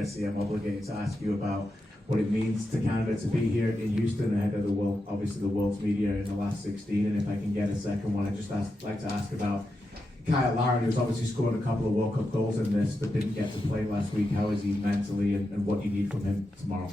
Jesse, I'm obligated to ask you about what it means to Canada to be here in Houston ahead of the world, obviously the world's media in the last 16. And if I can get a second one, I'd just like to ask about Kyle Larin, who's obviously scored a couple of World Cup goals in this, but didn't get to play last week. How is he mentally, and what do you need from him tomorrow?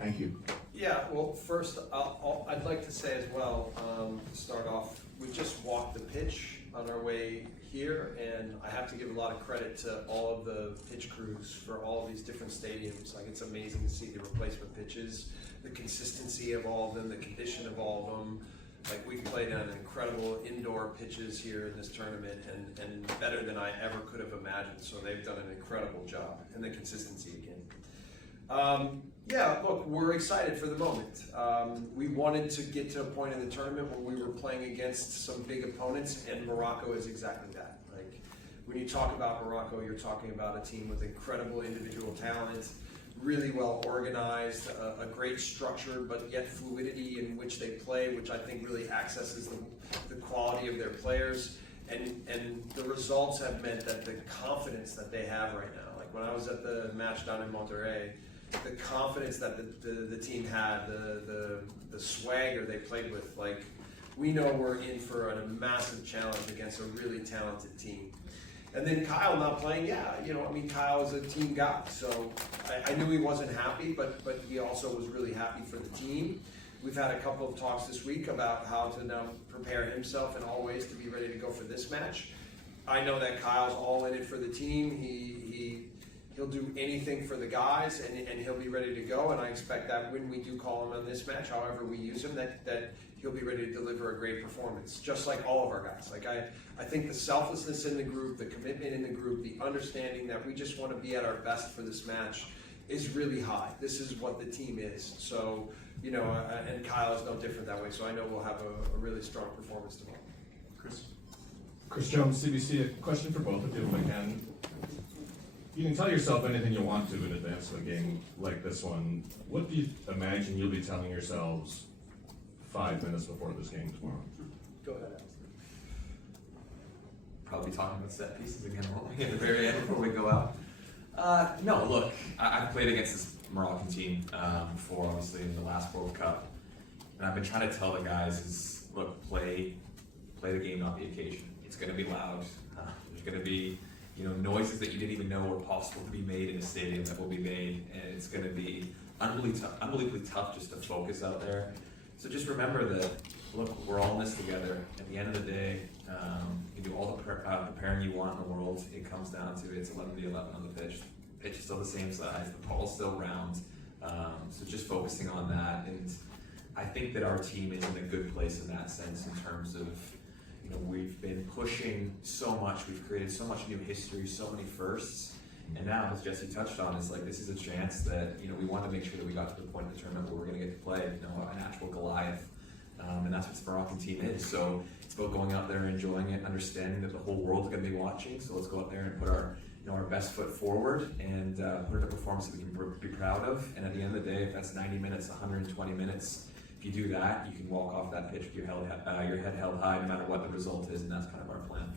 Thank you. Yeah, well, first, I'd like to say as well, to start off, we just walked the pitch on our way here, and I have to give a lot of credit to all of the pitch crews for all of these different stadiums. Like, it's amazing to see the replacement pitches, the consistency of all of them, the condition of all of them. Like, we've played on incredible indoor pitches here in this tournament, and better than I ever could have imagined. So they've done an incredible job, and the consistency again. Yeah, look, we're excited for the moment. We wanted to get to a point in the tournament where we were playing against some big opponents, and Morocco is exactly that. Like, when you talk about Morocco, you're talking about a team with incredible individual talent, really well organized, a great structure, but yet fluidity in which they play, which I think really accesses the quality of their players. And the results have meant that the confidence that they have right now, like when I was at the match down in Monterrey, the confidence that the team had, the swagger they played with, like, we know we're in for a massive challenge against a really talented team. And then Kyle not playing, yeah, you know, I mean, Kyle is a team guy, so I knew he wasn't happy, but he also was really happy for the team. We've had a couple of talks this week about how to now prepare himself in all ways to be ready to go for this match. I know that Kyle's all in it for the team. He'll do anything for the guys, and he'll be ready to go. And I expect that when we do call him on this match, however we use him, that he'll be ready to deliver a great performance, just like all of our guys. Like, I think the selflessness in the group, the commitment in the group, the understanding that we just want to be at our best for this match is really high. This is what the team is. So, you know, and Kyle is no different that way. So I know we'll have a really strong performance tomorrow. Chris Jones, CBC. A question for both of you, if I can. You can tell yourself anything you want to in advance of a game like this one. What do you imagine you'll be telling yourselves 5 minutes before this game tomorrow? Go ahead, Alex. Probably talking about set pieces again at the very end before we go out. No, look, I've played against this Moroccan team before, obviously, in the last World Cup. And I've been trying to tell the guys is, look, play the game, not the occasion. It's going to be loud. There's going to be, you know, noises that you didn't even know were possible to be made in a stadium that will be made, and it's going to be unbelievably tough just to focus out there. So just remember that, look, we're all in this together. At the end of the day, you can do all the preparing you want in the world. It comes down to it's 11v11 on the pitch. The pitch is still the same size. The ball's still round. So just focusing on that, and I think that our team is in a good place in that sense in terms of, you know, we've been pushing so much, we've created so much new history, so many firsts, and now, as Jesse touched on, it's like this is a chance that, you know, we want to make sure that we got to the point in the tournament where we're going to get to play, you know, an actual Goliath, and that's what the Moroccan team is. So it's about going out there and enjoying it, understanding that the whole world's going to be watching. So let's go out there and put our, you know, our best foot forward and put in a performance that we can be proud of. And at the end of the day, if that's 90 minutes, 120 minutes. If you do that, you can walk off that pitch with your head held high, no matter what the result is, and that's kind of our plan.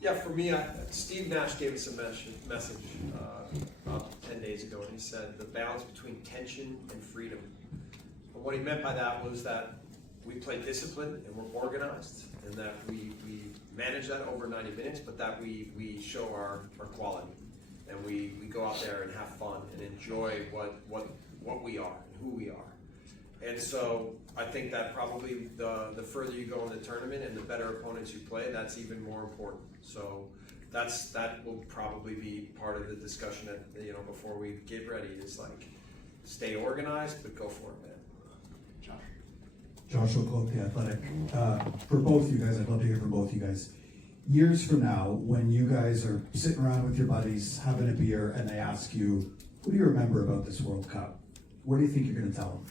Yeah, for me, Steve Nash gave us a message about 10 days ago, and he said the balance between tension and freedom. But what he meant by that was that we play discipline and we're organized, and that we manage that over 90 minutes, but that we show our quality, and we go out there and have fun and enjoy what we are and who we are. And so I think that probably the further you go in the tournament and the better opponents you play, that's even more important. So that will probably be part of the discussion that, you know, before we get ready, is like stay organized, but go for it, man. Joshua Cloak, The Athletic. For both you guys, I'd love to hear from both you guys. Years from now, when you guys are sitting around with your buddies having a beer and they ask you, what do you remember about this World Cup? What do you think you're going to tell them?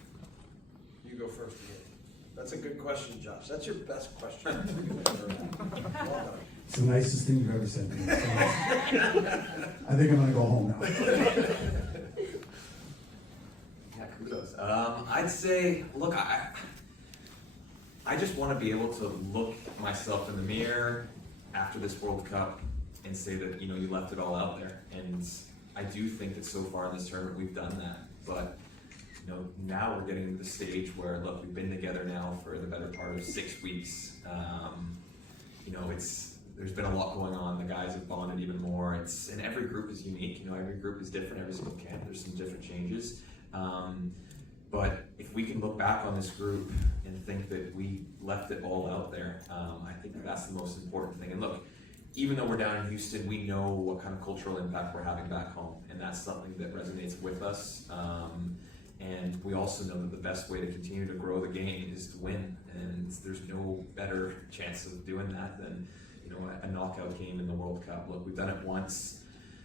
Go first again. That's a good question, Josh. That's your best question. Well done. It's the nicest thing you've ever said to me. So I think I'm going to go home now. Yeah, kudos. I'd say, look, I just want to be able to look myself in the mirror after this World Cup and say that, you know, you left it all out there. And I do think that so far in this tournament we've done that, but you know, now we're getting to the stage where, look, we've been together now for the better part of 6 weeks. You know, there's been a lot going on. The guys have bonded even more. And every group is unique. You know, every group is different. Every single camp, there's some different changes. But if we can look back on this group and think that we left it all out there, I think that that's the most important thing. And look, even though we're down in Houston, we know what kind of cultural impact we're having back home, and that's something that resonates with us. And we also know that the best way to continue to grow the game is to win, and there's no better chance of doing that than, you know, a knockout game in the World Cup. Look, we've done it once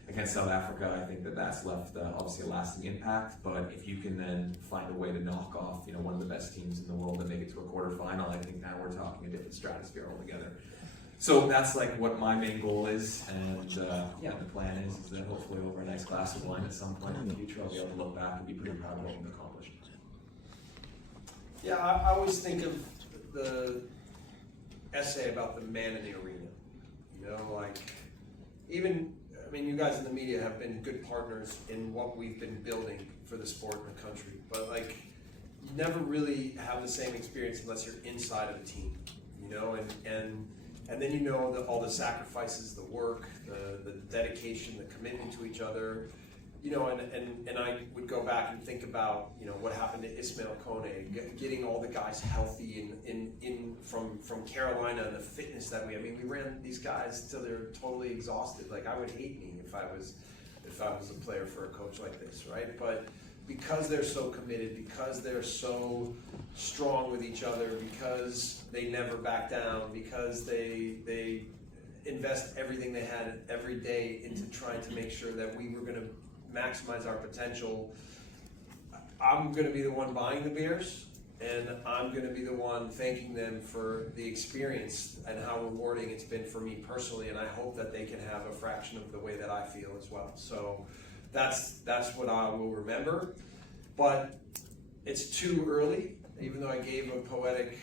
against South Africa. I think that that's left obviously a lasting impact. But if you can then find a way to knock off, you know, one of the best teams in the world and make it to a quarterfinal, I think now we're talking a different stratosphere altogether. So that's like what my main goal is, and yeah, the plan is that hopefully over a nice glass of wine at some point in the future, I'll be able to look back and be pretty proud of what we've accomplished. Yeah, I always think of the essay about the man in the arena. You know, like, even, I mean, you guys in the media have been good partners in what we've been building for the sport in the country, but like, you never really have the same experience unless you're inside of a team, you know, and then you know all the sacrifices, the work, the dedication, the commitment to each other, you know, and I would go back and think about, you know, what happened to Ismail Kone, getting all the guys healthy from Carolina, and the fitness that we ran these guys till they're totally exhausted. Like, I would hate me if I was a player for a coach like this, right? But because they're so committed, because they're so strong with each other, because they never back down, because they invest everything they had every day into trying to make sure that we were going to maximize our potential, I'm going to be the one buying the beers, and I'm going to be the one thanking them for the experience and how rewarding it's been for me personally, and I hope that they can have a fraction of the way that I feel as well. So that's what I will remember, but it's too early. Even though I gave a poetic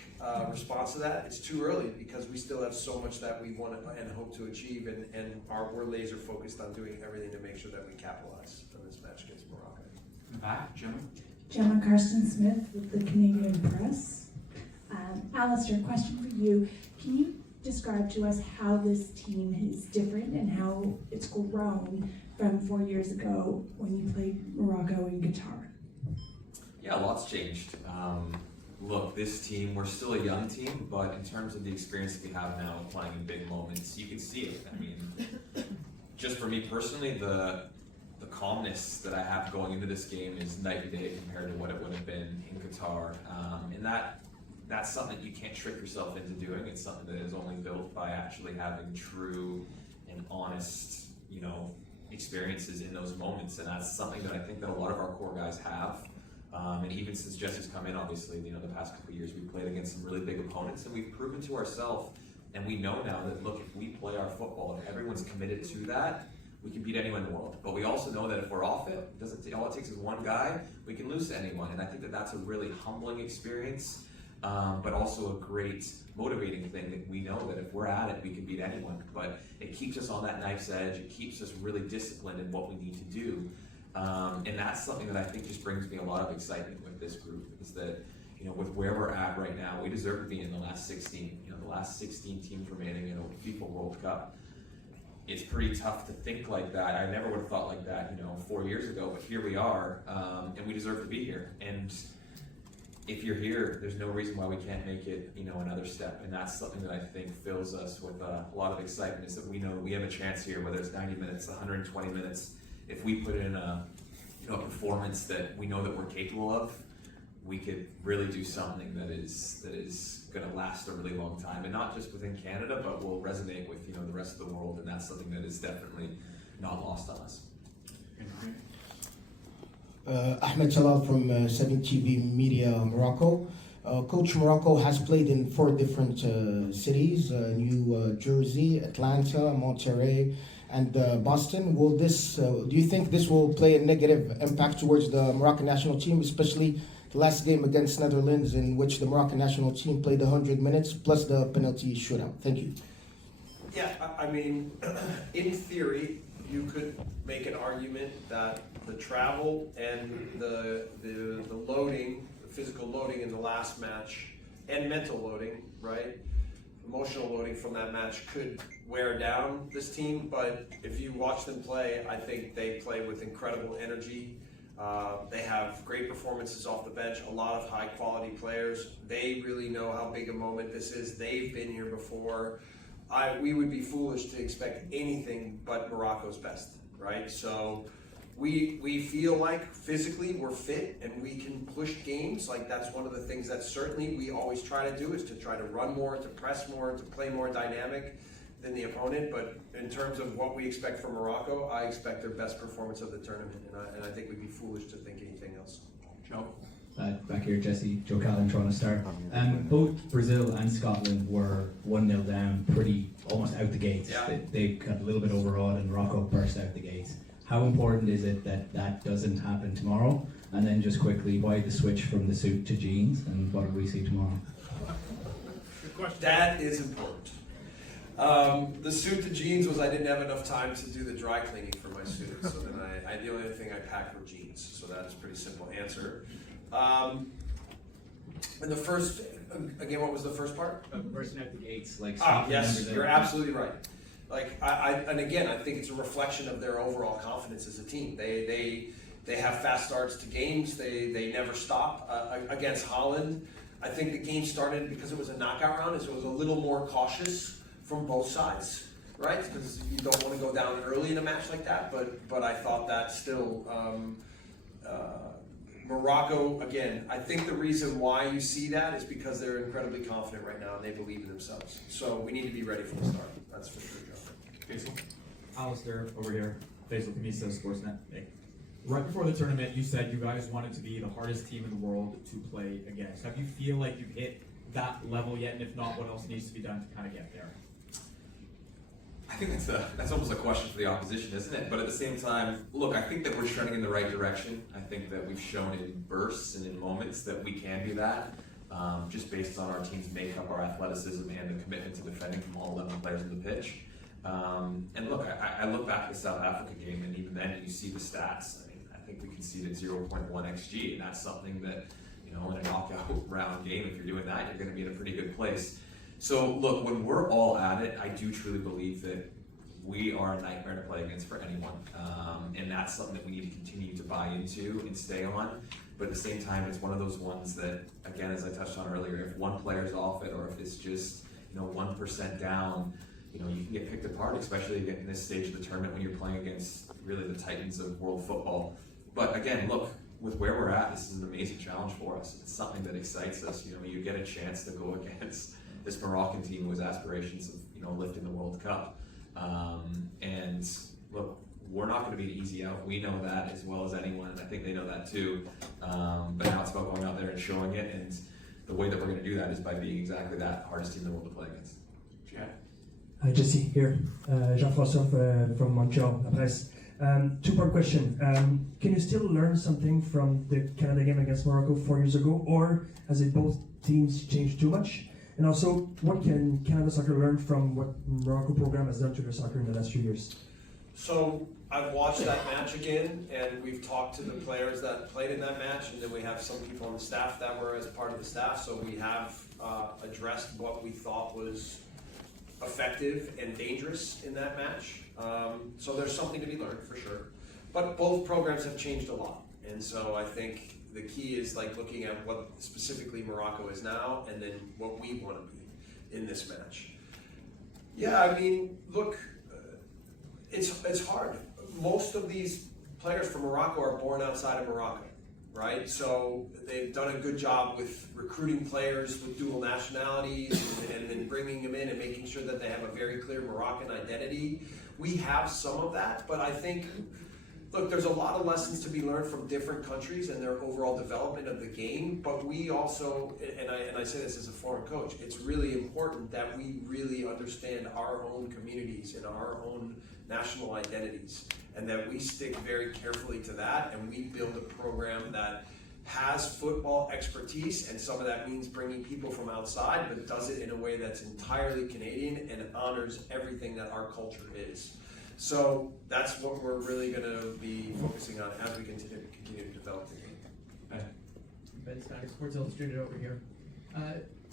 response to that, it's too early because we still have so much that we want and hope to achieve, and we're laser focused on doing everything to make sure that we capitalize on this match against Morocco. Back, Gemma. Gemma Carsten-Smith with the Canadian Press. Alistair, question for you. Can you describe to us how this team is different and how it's grown from 4 years ago when you played Morocco in Qatar? Yeah, a lot's changed. Look, this team, we're still a young team, but in terms of the experience that we have now playing in big moments, you can see it. I mean, just for me personally, the calmness that I have going into this game is night and day compared to what it would have been in Qatar. And that's something that you can't trick yourself into doing. It's something that is only built by actually having true and honest, you know, experiences in those moments. And that's something that I think that a lot of our core guys have. And even since Jesse's come in, obviously, you know, the past couple of years, we've played against some really big opponents, and we've proven to ourselves, and we know now that, look, if we play our football, if everyone's committed to that, we can beat anyone in the world. But we also know that if we're off it, all it takes is one guy, we can lose to anyone. And I think that that's a really humbling experience, but also a great motivating thing that we know that if we're at it, we can beat anyone. But it keeps us on that knife's edge. It keeps us really disciplined in what we need to do. And that's something that I think just brings me a lot of excitement with this group, is that, you know, with where we're at right now, we deserve to be in the last 16. You know, the last 16 teams remaining in a FIFA World Cup. It's pretty tough to think like that. I never would have thought like that, you know, 4 years ago, but here we are, and we deserve to be here. And if you're here, there's no reason why we can't make it, you know, another step. And that's something that I think fills us with a lot of excitement, is that we know that we have a chance here, whether it's 90 minutes, 120 minutes. If we put in a performance that we know that we're capable of, we could really do something that is going to last a really long time, and not just within Canada, but will resonate with, you know, the rest of the world. And that's something that is definitely not lost on us. Ahmed Jalal from 7 TV Media, Morocco. Coach, Morocco has played in 4 different cities: New Jersey, Atlanta, Monterrey, and Boston. Will this? Do you think this will play a negative impact towards the Moroccan national team, especially the last game against Netherlands, in which the Moroccan national team played 100 minutes plus the penalty shootout? Thank you. Yeah, I mean, in theory, you could make an argument that the travel and the loading, the physical loading in the last match, and mental loading, right? Emotional loading from that match could wear down this team, but if you watch them play, I think they play with incredible energy. They have great performances off the bench, a lot of high quality players. They really know how big a moment this is. They've been here before. We would be foolish to expect anything but Morocco's best, right? So we feel like physically we're fit and we can push games. Like that's one of the things that certainly we always try to do, is to try to run more, to press more, to play more dynamic than the opponent. But in terms of what we expect from Morocco, I expect their best performance of the tournament, and I think we'd be foolish to think anything else. Joe? Back here, Jesse. Joe Callan, Toronto Star. Both Brazil and Scotland were 1-0 down, pretty almost out the gates. Yeah. They got a little bit overawed, and Morocco burst out the gates. How important is it that that doesn't happen tomorrow? And then just quickly, why the switch from the suit to jeans, and what do we see tomorrow? Good question. That is important. The suit to jeans was I didn't have enough time to do the dry cleaning for my suit, so then the only other thing I packed were jeans. So that is a pretty simple answer. And the first, again, what was the first part? Bursting out the gates, like yes, you're absolutely right. Like and again, I think it's a reflection of their overall confidence as a team. They have fast starts to games. They never stop. Against Holland, I think the game started because it was a knockout round, so it was a little more cautious from both sides, right? Because you don't want to go down early in a match like that. But I thought that still. Morocco, again, I think the reason why you see that is because they're incredibly confident right now and they believe in themselves. So we need to be ready for the start. That's for sure, Joe. Jason? Alistair over here, Faisal Kamisa, Sportsnet. Hey. Right before the tournament, you said you guys wanted to be the hardest team in the world to play against. Have you feel like you've hit that level yet? And if not, what else needs to be done to kind of get there? I think that's almost a question for the opposition, isn't it? But at the same time, look, I think that we're trending in the right direction. I think that we've shown in bursts and in moments that we can do that, just based on our team's makeup, our athleticism, and the commitment to defending from all 11 players on the pitch. And look, I look back at the South Africa game, and even then you see the stats. I mean, I think we conceded 0.1 XG, and that's something that, you know, in a knockout round game, if you're doing that, you're going to be in a pretty good place. So look, when we're all at it, I do truly believe that we are a nightmare to play against for anyone. And that's something that we need to continue to buy into and stay on. But at the same time, it's one of those ones that, again, as I touched on earlier, if one player's off it or if it's just, you know, 1% down, you know, you can get picked apart, especially in this stage of the tournament when you're playing against really the titans of world football. But again, look, with where we're at, this is an amazing challenge for us. It's something that excites us. You know, you get a chance to go against this Moroccan team with aspirations of, you know, lifting the World Cup. And look, we're not going to be an easy out. We know that as well as anyone, and I think they know that too. But now it's about going out there and showing it, and the way that we're going to do that is by being exactly that, hardest team in the world to play against. Yeah. Hi, Jesse here. Jean-François from Montreal, La Presse. Two-part question. Can you still learn something from the Canada game against Morocco 4 years ago, or has it both teams changed too much? And also, what can Canada soccer learn from what Morocco program has done to their soccer in the last few years? So I've watched that match again, and we've talked to the players that played in that match, and then we have some people on the staff that were as part of the staff. So we have addressed what we thought was effective and dangerous in that match. So there's something to be learned for sure. But both programs have changed a lot, and so I think the key is like looking at what specifically Morocco is now, and then what we want to be in this match. Yeah, I mean, look, it's hard. Most of these players from Morocco are born outside of Morocco, right? So they've done a good job with recruiting players with dual nationalities and then bringing them in and making sure that they have a very clear Moroccan identity. We have some of that, but I think, look, there's a lot of lessons to be learned from different countries and their overall development of the game, but we also, and I say this as a foreign coach, it's really important that we really understand our own communities and our own national identities, and that we stick very carefully to that, and we build a program that has football expertise, and some of that means bringing people from outside, but does it in a way that's entirely Canadian and honors everything that our culture is. So that's what we're really going to be focusing on as we continue to develop the game. Ben Stein, Sports Illustrated over here.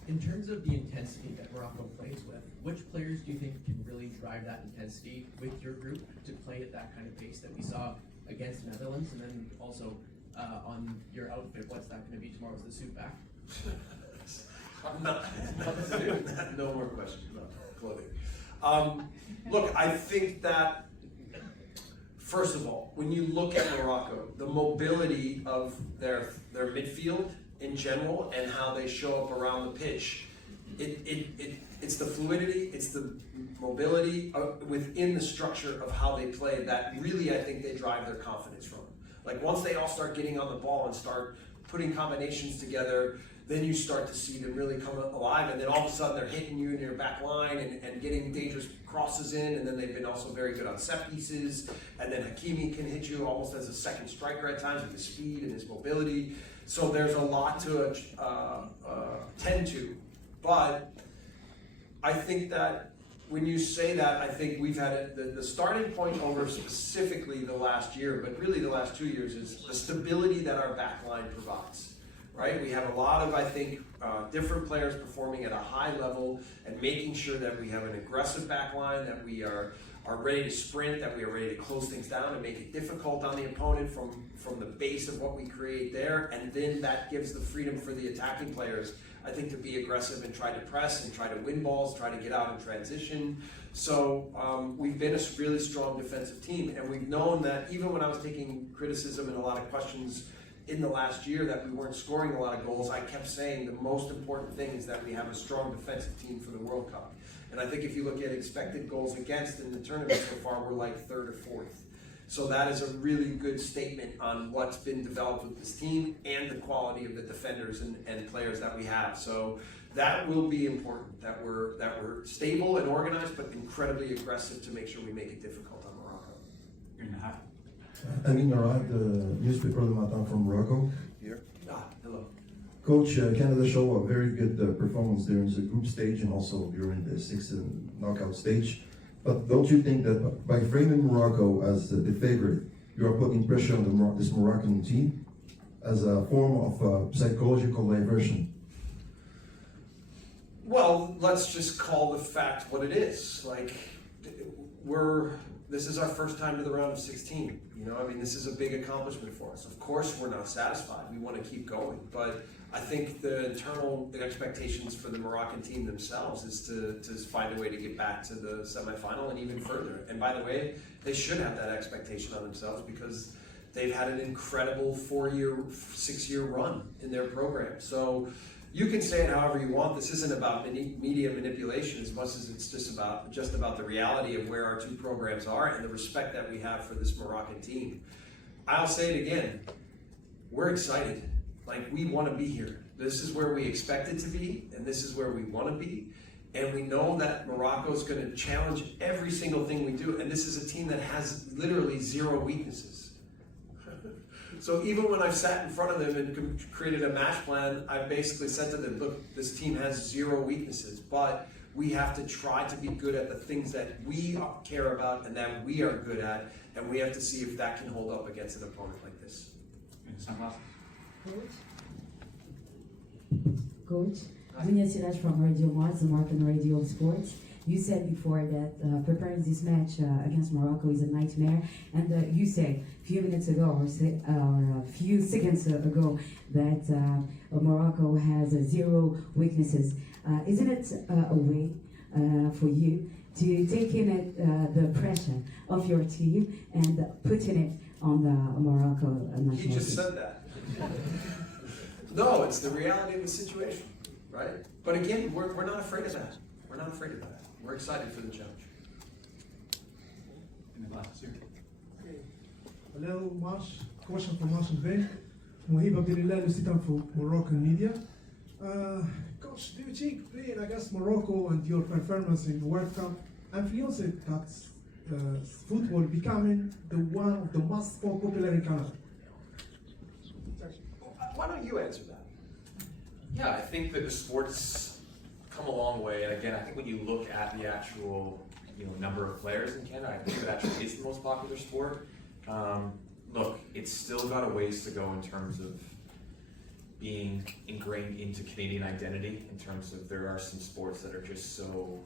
In terms of the intensity that Morocco plays with, which players do you think can really drive that intensity with your group to play at that kind of pace that we saw against the Netherlands? And then also on your outfit, what's that going to be tomorrow? Is the suit back? I'm not no more questions about clothing. Look, I think that, first of all, when you look at Morocco, the mobility of their midfield in general and how they show up around the pitch, it's the fluidity, it's the mobility within the structure of how they play that really, I think, they drive their confidence from. Like once they all start getting on the ball and start putting combinations together, then you start to see them really come alive, and then all of a sudden they're hitting you in your back line and getting dangerous crosses in, and then they've been also very good on set pieces, and then Hakimi can hit you almost as a second striker at times with his speed and his mobility. So there's a lot to tend to, but I think that when you say that, I think we've had the starting point over specifically the last year, but really the last 2 years, is the stability that our back line provides. Right? We have a lot of, I think, different players performing at a high level and making sure that we have an aggressive back line, that we are ready to sprint, that we are ready to close things down and make it difficult on the opponent from the base of what we create there. And then that gives the freedom for the attacking players, I think, to be aggressive and try to press and try to win balls, try to get out in transition. So we've been a really strong defensive team, and we've known that even when I was taking criticism and a lot of questions in the last year that we weren't scoring a lot of goals, I kept saying the most important thing is that we have a strong defensive team for the World Cup. And I think if you look at expected goals against in the tournament so far, we're like 3rd or 4th. So that is a really good statement on what's been developed with this team and the quality of the defenders and players that we have. So that will be important, that we're stable and organized, but incredibly aggressive to make sure we make it difficult on Morocco. You're in the half. Amin Narad, newspaper Le Matin from Morocco. Here. Hello. Coach, Canada showed a very good performance during the group stage and also during the 6th knockout stage. But don't you think that by framing Morocco as the favorite, you are putting pressure on this Moroccan team as a form of psychological diversion? Well, let's just call the fact what it is. Like, this is our first time to the round of 16. You know, I mean, this is a big accomplishment for us. Of course, we're not satisfied. We want to keep going. But I think the internal expectations for the Moroccan team themselves is to find a way to get back to the semifinal and even further. And by the way, they should have that expectation on themselves because they've had an incredible 6-year run in their program. So you can say it however you want. This isn't about media manipulation as much as it's just about the reality of where our two programs are and the respect that we have for this Moroccan team. I'll say it again. We're excited. Like, we want to be here. This is where we expect it to be, and this is where we want to be. And we know that Morocco is going to challenge every single thing we do. And this is a team that has literally 0 weaknesses. So even when I've sat in front of them and created a match plan, I've basically said to them, look, this team has 0 weaknesses, but we have to try to be good at the things that we care about and that we are good at, and we have to see if that can hold up against an opponent like this. Coach, Dunia Siraj from Radio Mars, the Moroccan radio of sports. You said before that preparing this match against Morocco is a nightmare, and you said a few minutes ago or a few seconds ago that Morocco has 0 weaknesses. Isn't it a way for you to take in the pressure of your team and putting it on the Morocco national team? He just said that. No, it's the reality of the situation, right? But again, we're not afraid of that. We're not afraid of that. We're excited for the challenge. Hello, Marsh. Question from Marsh and Vane. Mohib Abdulillah, Lucitan for Moroccan media. Coach, do you think playing against Morocco and your performance in the World Cup influenced that football becoming one of the most popular in Canada? Why don't you answer that? Yeah, I think that the sport's come a long way, and again, I think when you look at the actual number of players in Canada. I think it actually is the most popular sport. Look, it's still got a ways to go in terms of being ingrained into Canadian identity, in terms of there are some sports that are just so,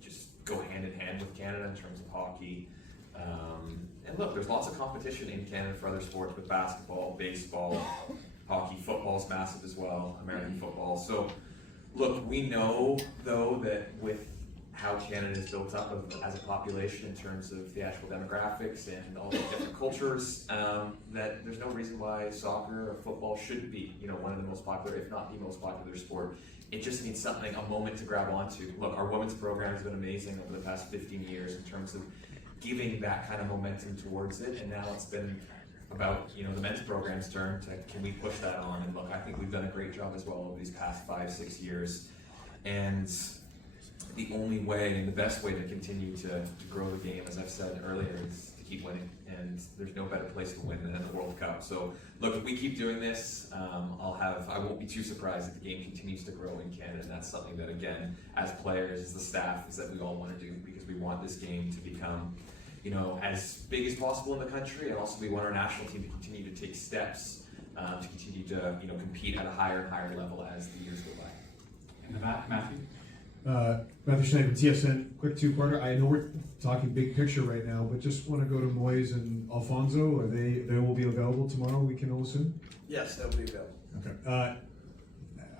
just go hand in hand with Canada in terms of hockey. And look, there's lots of competition in Canada for other sports with basketball, baseball, hockey, football's massive as well, American football. So look, we know though that with how Canada is built up as a population in terms of the actual demographics and all the different cultures, that there's no reason why soccer or football shouldn't be, one of the most popular, if not the most popular sport. It just needs something, a moment to grab onto. Look, our women's program has been amazing over the past 15 years in terms of giving that kind of momentum towards it, and now it's been about the men's program's turn to can we push that on. And look, I think we've done a great job as well over these past 5-6 years, and the only way and the best way to continue to grow the game, as I've said earlier, is to keep winning, and there's no better place to win than at the World Cup. So look, if we keep doing this, I won't be too surprised if the game continues to grow in Canada, and that's something that, again, as players, as the staff, is that we all want to do, because we want this game to become as big as possible in the country, and also we want our national team to continue to take steps to continue to compete at a higher and higher level as the years go by. In the back, Matthew. Matthew Schneider from TSN. Quick two-parter. I know we're talking big picture right now, but just want to go to Moise and Alfonso. They will be available tomorrow, we can all assume? Yes, they'll be available. Okay.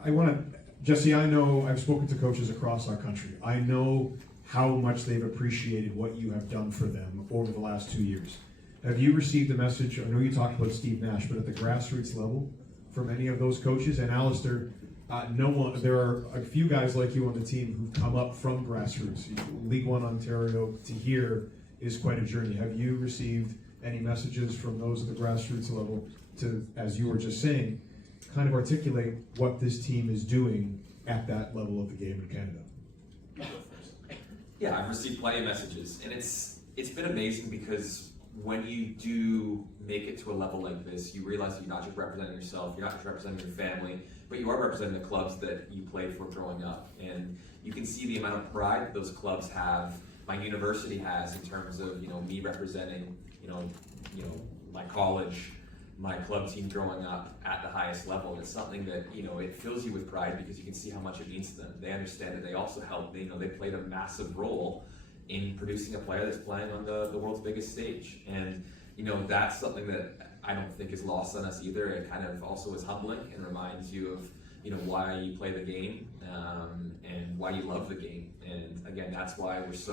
I want to, Jesse, I know I've spoken to coaches across our country. I know how much they've appreciated what you have done for them over the last 2 years. Have you received a message, I know you talked about Steve Nash, but at the grassroots level from any of those coaches? And Alistair, there are a few guys like you on the team who've come up from grassroots. League One Ontario to here is quite a journey. Have you received any messages from those at the grassroots level to, as you were just saying, kind of articulate what this team is doing at that level of the game in Canada? Yeah, I've received plenty of messages, and it's been amazing because when you do make it to a level like this, you realize that you're not just representing yourself, you're not just representing your family, but you are representing the clubs that you played for growing up. And you can see the amount of pride that those clubs have, my university has, in terms of me representing my college, my club team growing up at the highest level. It's something that it fills you with pride because you can see how much it means to them. They understand that they also helped. They played a massive role in producing a player that's playing on the world's biggest stage. And that's something that I don't think is lost on us either. It kind of also is humbling and reminds you of why you play the game and why you love the game. And again, that's why it's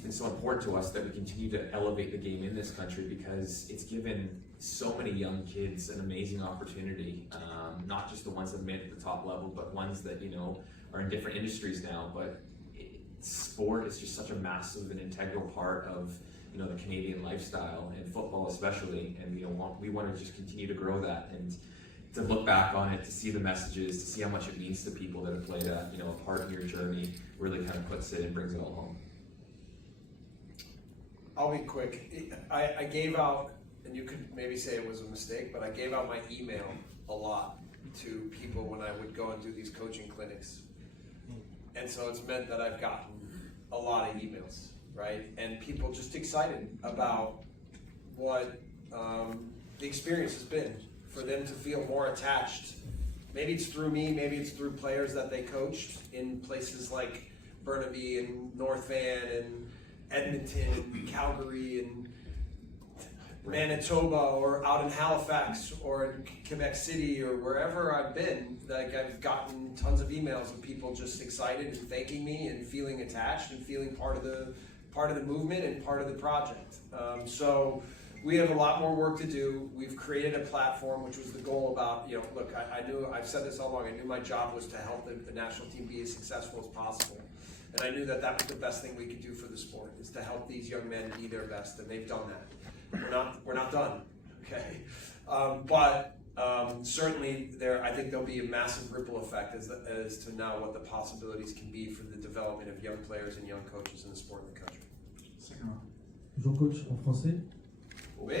been so important to us that we continue to elevate the game in this country, because it's given so many young kids an amazing opportunity, not just the ones that made it to the top level, but ones that are in different industries now. But sport is just such a massive and integral part of the Canadian lifestyle, and football especially, and we want to just continue to grow that, and to look back on it, to see the messages, to see how much it means to people that have played a part in your journey, really kind of puts it and brings it all home. I'll be quick. I gave out, and you could maybe say it was a mistake, but I gave out my email a lot to people when I would go and do these coaching clinics. And so it's meant that I've gotten a lot of emails, right? And people just excited about what the experience has been, for them to feel more attached. Maybe it's through me, maybe it's through players that they coached in places like Burnaby and North Van and Edmonton and Calgary and Manitoba, or out in Halifax or in Quebec City, or wherever I've been. Like, I've gotten tons of emails of people just excited and thanking me and feeling attached and feeling part of the movement and part of the project. So we have a lot more work to do. We've created a platform, which was the goal about, look, I knew, I've said this all along, I knew my job was to help the national team be as successful as possible. And I knew that was the best thing we could do for the sport, is to help these young men be their best, and they've done that. We're not done, okay? But certainly I think there'll be a massive ripple effect as to now what the possibilities can be for the development of young players and young coaches in the sport in the country. Bonjour coach, en français. Oui,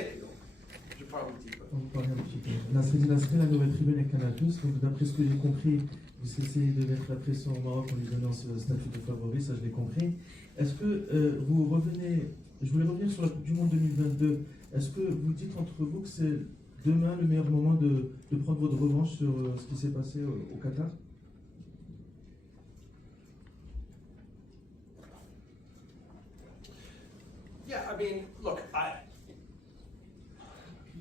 je parle un petit peu. On parle un petit peu. Nasri, la nouvelle tribune et Canal+, donc d'après ce que j'ai compris, vous essayez de mettre la pression au Maroc en lui donnant ce statut de favori, ça je l'ai compris. Est-ce que vous revenez, je voulais revenir sur la Coupe du Monde 2022, est-ce que vous dites entre vous que c'est demain le meilleur moment de prendre votre revanche sur ce qui s'est passé au Qatar? Yeah, I mean, look,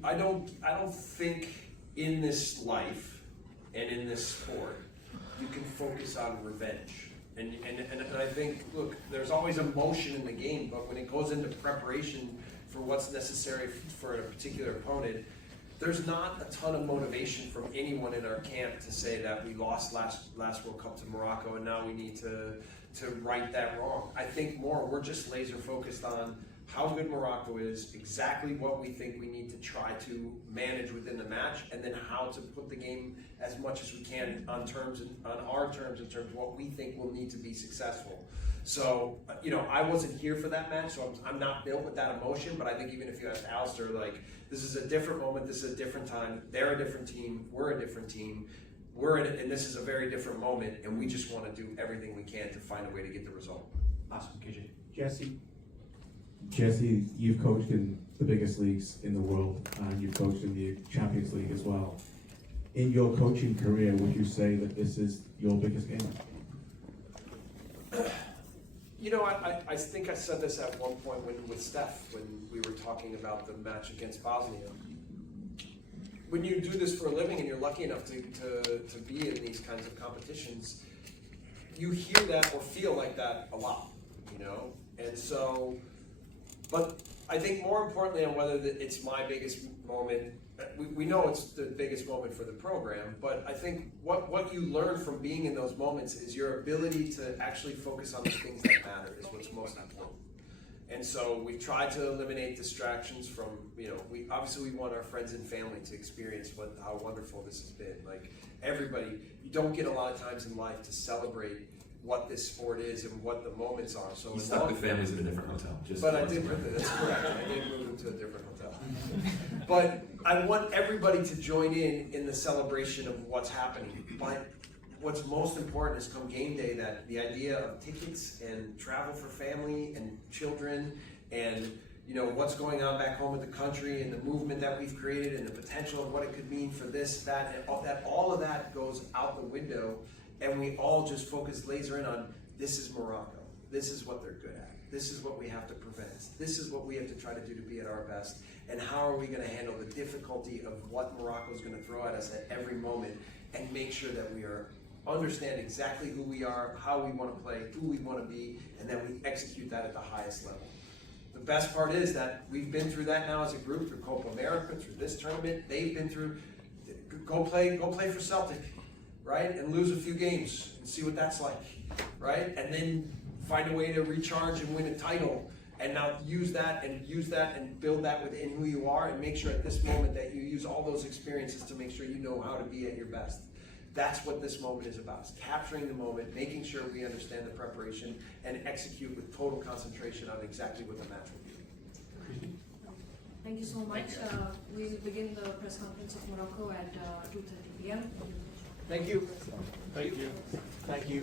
I don't think in this life and in this sport you can focus on revenge. And I think, look, there's always emotion in the game, but when it goes into preparation for what's necessary for a particular opponent, there's not a ton of motivation from anyone in our camp to say that we lost last World Cup to Morocco and now we need to right that wrong. I think more we're just laser focused on how good Morocco is, exactly what we think we need to try to manage within the match, and then how to put the game as much as we can on our terms in terms of what we think will need to be successful. So, you know, I wasn't here for that match, so I'm not built with that emotion, but I think even if you asked Alistair, like, this is a different moment, this is a different time, they're a different team, we're a different team, and this is a very different moment, and we just want to do everything we can to find a way to get the result. Awesome, KJ. Jesse, you've coached in the biggest leagues in the world, and you've coached in the Champions League as well. In your coaching career, would you say that this is your biggest game? You know, I think I said this at one point with Steph when we were talking about the match against Bosnia. When you do this for a living and you're lucky enough to be in these kinds of competitions, you hear that or feel like that a lot, you know? And so, but I think more importantly on whether it's my biggest moment, we know it's the biggest moment for the program, but I think what you learn from being in those moments is your ability to actually focus on the things that matter is what's most important. And so we've tried to eliminate distractions from, you know, we want our friends and family to experience how wonderful this has been. Like everybody, you don't get a lot of times in life to celebrate what this sport is and what the moments are. So you stuck the families in a different hotel. But I did put that's correct. I did move them to a different hotel. But I want everybody to join in the celebration of what's happening. But what's most important is come game day that the idea of tickets and travel for family and children and you know what's going on back home in the country and the movement that we've created and the potential of what it could mean for this, that, and all of that goes out the window. And we all just focus laser in on, this is Morocco. This is what they're good at. This is what we have to prevent. This is what we have to try to do to be at our best. And how are we going to handle the difficulty of what Morocco is going to throw at us at every moment and make sure that we understand exactly who we are, how we want to play, who we want to be, and then we execute that at the highest level. The best part is that we've been through that now as a group, through Copa America, through this tournament. They've been through, go play for Celtic. Right, and lose a few games and see what that's like, right? And then find a way to recharge and win a title, and now use that and build that within who you are, and make sure at this moment that you use all those experiences to make sure you know how to be at your best. That's what this moment is about: capturing the moment, making sure we understand the preparation, and execute with total concentration on exactly what the match will be. Thank you so much. We will begin the press conference of Morocco at 2:30 p.m. Thank you. Thank you. Thank you.